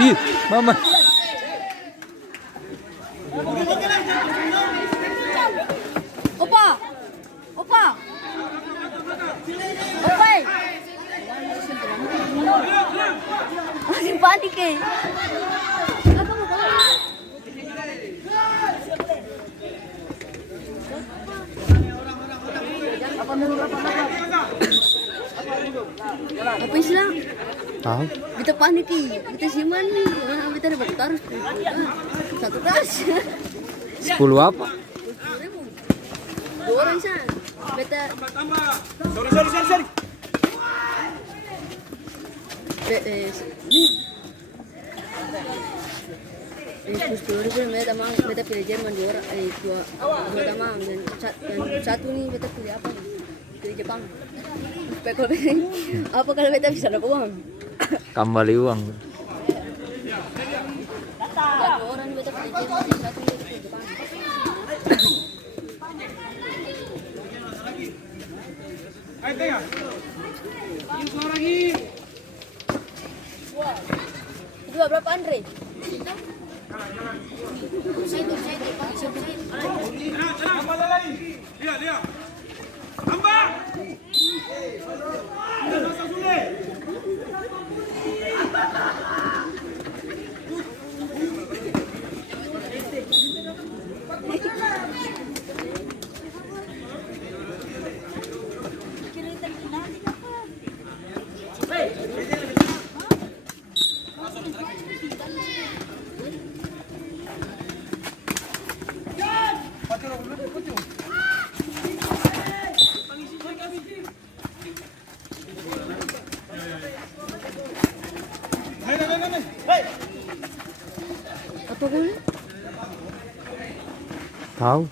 Ih, mama. Opa! Opa! Opa! Masih panik eh. Apa istilah? Tahu. Kita panik kita siman nih, kita dapat taruh satu tas. 10 apa? 10.000. 2 orang sana. Beta. Sorry. Terus 10.000 beta pilih Jerman 2 orang, 2 tamang dan satu nih beta pilih apa nih? Pilih Jepang. Apa kalau beta bisa dapat uang? Kembali uang. 2 orang beta pilih Jerman, satu beta pilih Jepang. Ayo tengah. Ini lagi. Itu berapa Andre? Tambah lagi. Lihat. Tambah. Masa sulit. Apa gol? Tahu.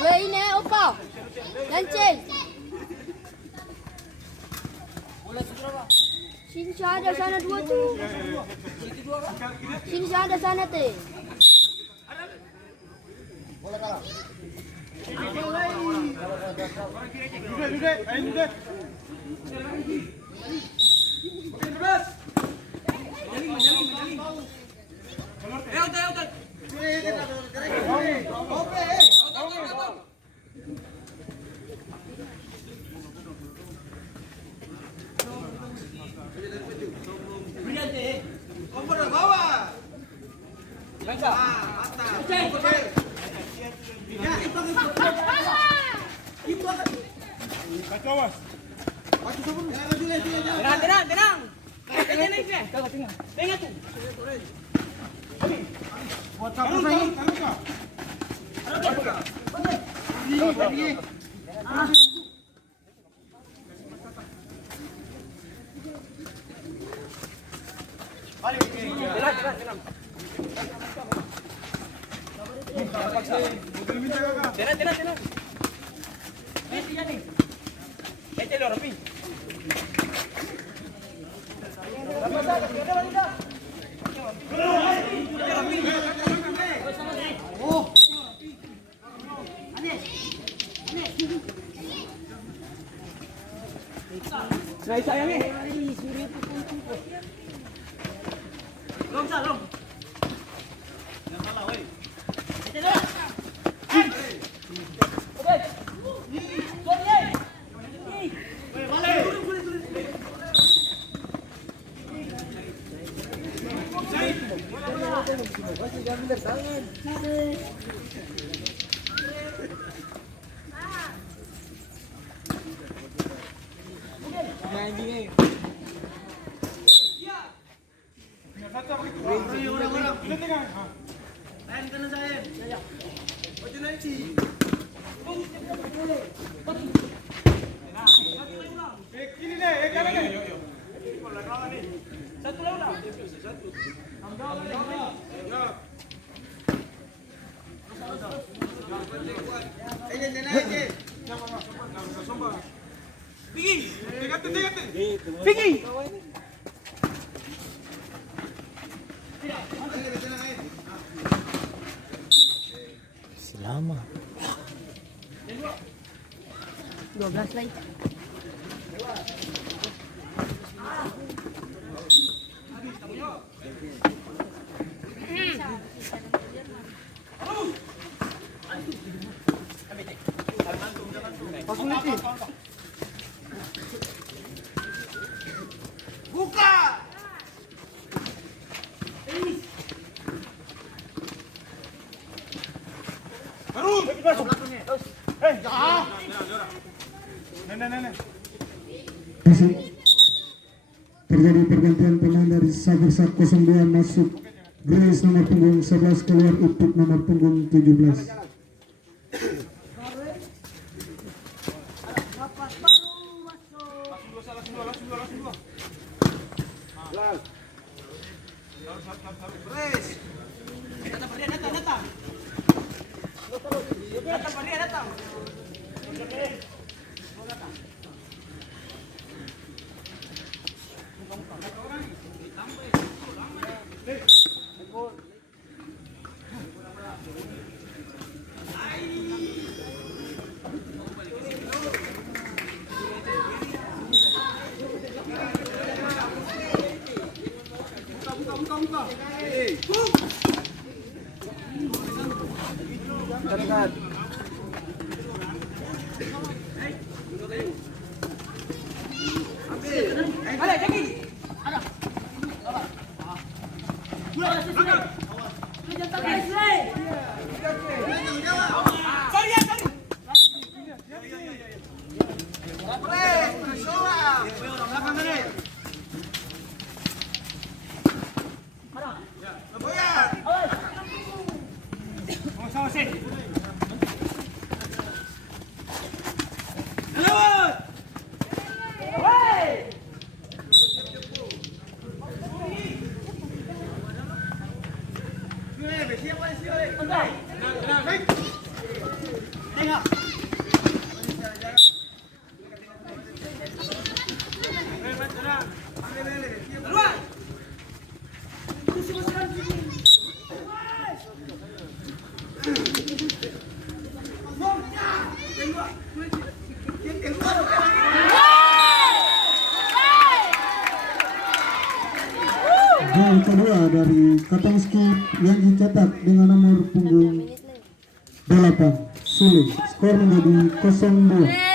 Weh, ini opa. Lanceng. Sini ada sana dua tuh. Sini ada sana teh. Selama 12 lagi. Terjadi pergantian pemain dari Sabursak 02 masuk Grace nomor punggung 11 keluar Upik nomor punggung 17. Buka. Gol kedua dari Katomski yang dicetak dengan nomor punggung 8 Sule. Skor menjadi 0-2.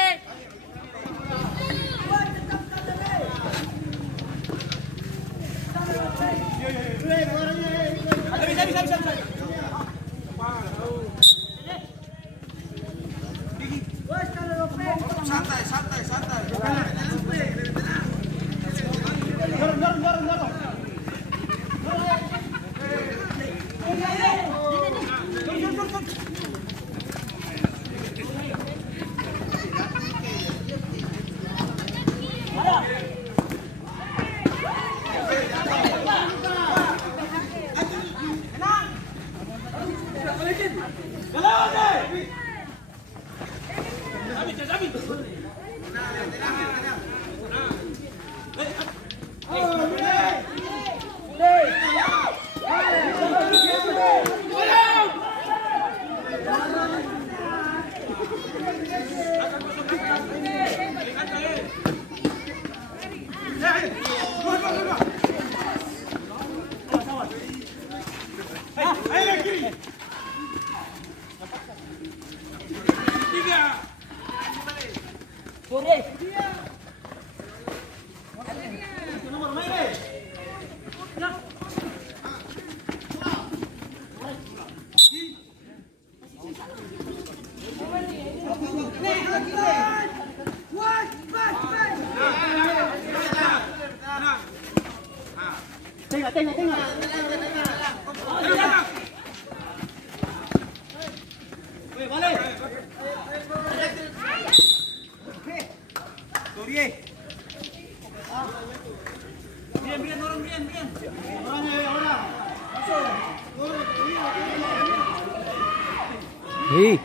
Ih.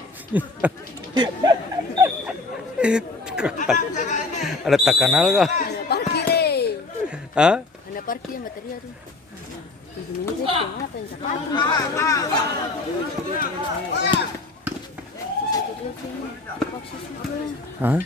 Ada tak kenal kah? Ada parkir deh. Hah? Ada parkir yang bateria tuh. Ini deh, kenapa yang sakit? Hah?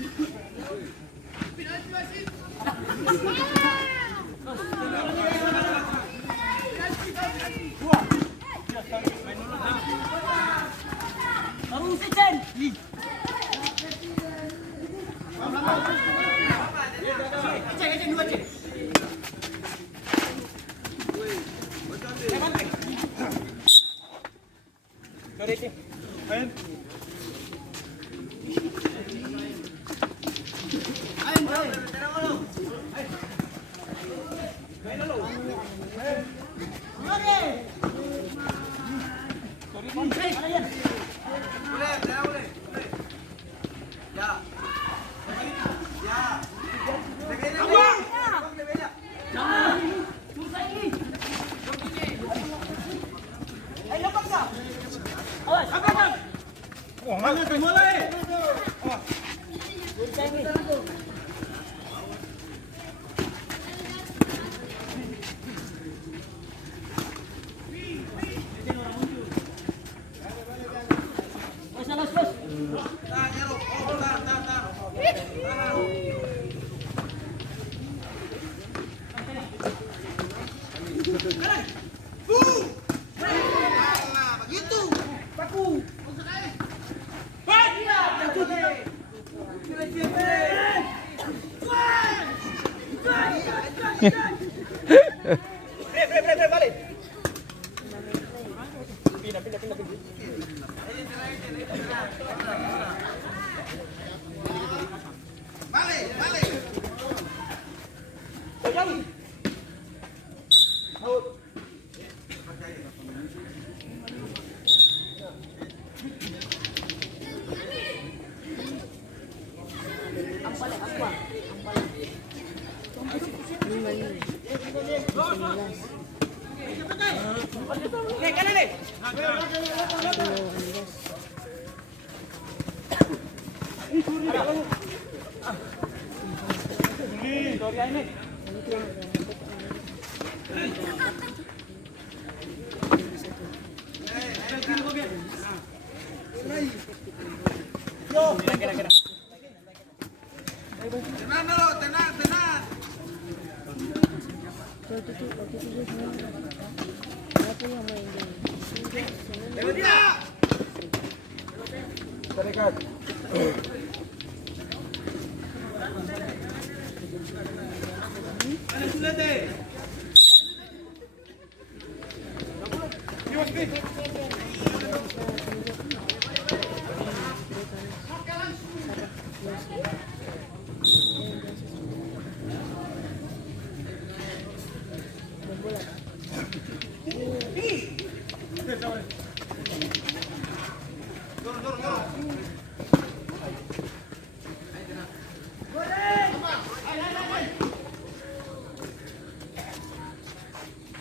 waktu itu dia bilang siapa yang main dia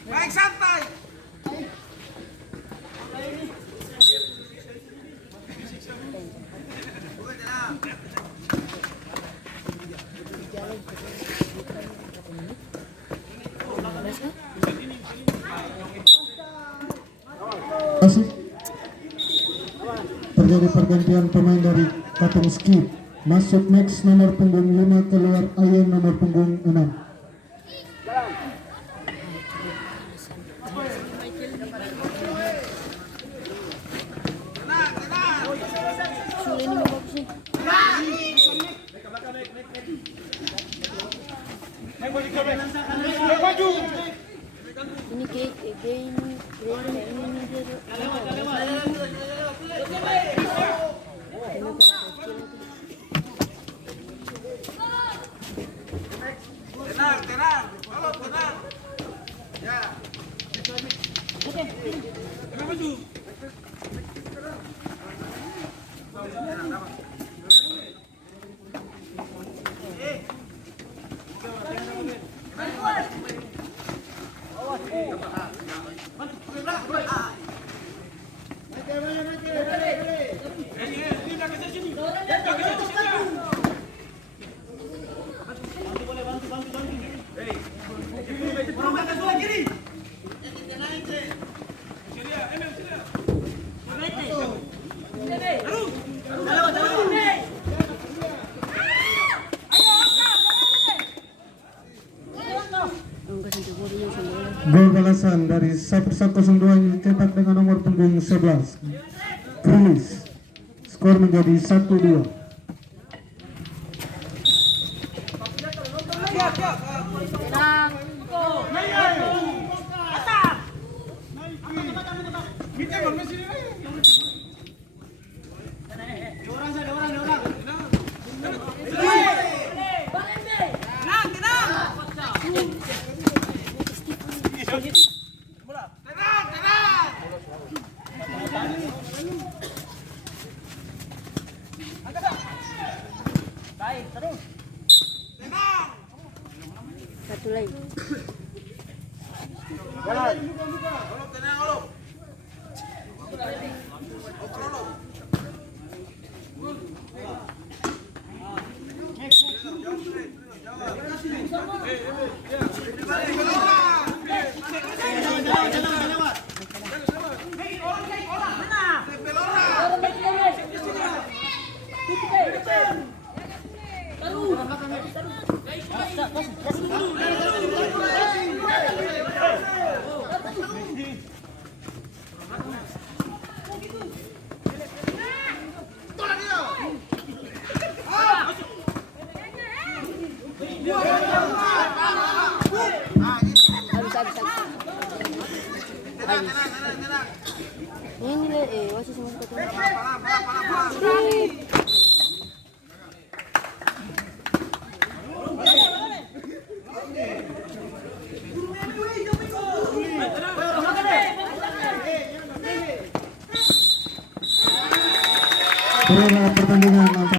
Baik santai. Masih terjadi pergantian pemain dari Katung Skip. Masuk Max nomor punggung 5, keluar Ayen nomor punggung 6. Sule ini bagus nih. Maju. Ini kayak ini Tenang, tenang. Halo, tenang. Ya. Tenang maju. Gol balasan dari Sapursak 02 yang dicetak dengan nomor punggung 11 Krilis. Skor menjadi 1-2. satu lagi. Ini wasit sama Pertandingan